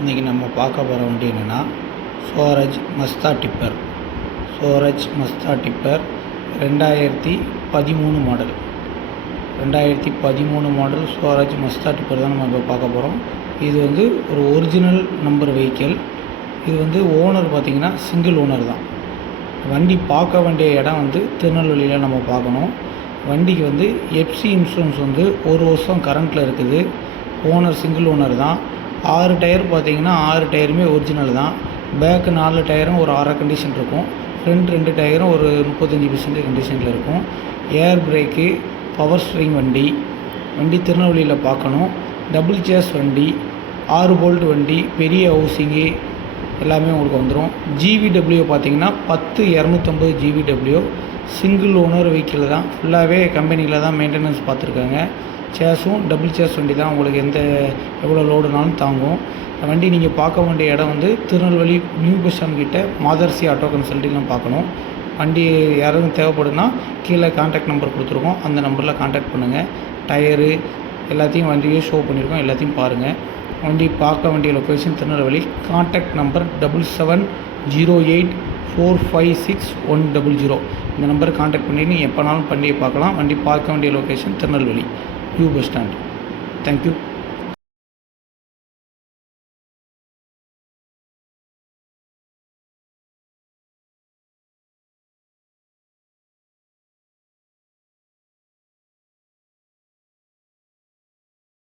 இன்றைக்கி நம்ம பார்க்க போகிற வண்டி என்னென்னா Swaraj Mazda tipper. Swaraj Mazda tipper 2013 model. 2013 model Swaraj Mazda tipper தான் நம்ம இப்போ பார்க்க போகிறோம். இது வந்து ஒரு ஒரிஜினல் நம்பர் வெஹிக்கிள். இது வந்து ஓனர் பார்த்திங்கன்னா சிங்கிள் ஓனர் தான். வண்டி பார்க்க வேண்டிய இடம் வந்து திருநெல்வேலியில் நம்ம பார்க்கணும். வண்டிக்கு வந்து எஃப்சி இன்சூரன்ஸ் வந்து 1 வருஷம் கரண்ட்டில் இருக்குது. ஓனர் சிங்கிள் ஓனர் தான். 6 டயர் பார்த்திங்கன்னா 6 டயருமே ஒரிஜினல் தான். பேக்கு 4 டயரும் ஒரு அரை கண்டிஷன் இருக்கும். ஃப்ரண்ட் 2 டயரும் ஒரு 35% கண்டிஷனில் இருக்கும். ஏர் பிரேக்கு, பவர் ஸ்டீரிங் வண்டி திருநெல்வேலியில் பார்க்கணும். டபுள் சேஸ் வண்டி, 6 போல்ட் வண்டி, பெரிய ஹவுசிங்கு எல்லாமே உங்களுக்கு வந்துடும். ஜிவிடபிள்யூ பார்த்திங்கன்னா 10,250 ஜிவிடபிள்யூ. சிங்கிள் ஓனர் வெஹிக்கிள் தான். ஃபுல்லாகவே கம்பெனியில் தான் மெயின்டெனன்ஸ் பார்த்துருக்காங்க. சேஸும் டபுள் சேஸ் வண்டி தான். உங்களுக்கு எவ்வளோ லோடுனாலும் தாங்கும். வண்டி நீங்கள் பார்க்க வேண்டிய இடம் வந்து திருநெல்வேலி நியூ பஸ் ஸ்டாண்ட் கிட்ட மாதர்சி ஆட்டோ கன்சல்ட்டிங்லாம் பார்க்கணும். வண்டி யாரும் தேவைப்படுனா கீழே கான்டாக்ட் நம்பர் கொடுத்துருக்கோம். அந்த நம்பரில் கான்டாக்ட் பண்ணுங்கள். டயரு எல்லாத்தையும் வண்டியே ஷோ பண்ணியிருக்கோம். எல்லாத்தையும் பாருங்கள். வண்டி பார்க்க வேண்டிய லொக்கேஷன் திருநெல்வேலி. Contact number 7708456100. இந்த நம்பருக்கு கான்டாக்ட் பண்ணி நீங்கள் எப்போனாலும் வண்டியை பார்க்கலாம். வண்டி பார்க்க வேண்டிய location Tirunelveli new bus stand. Thank you.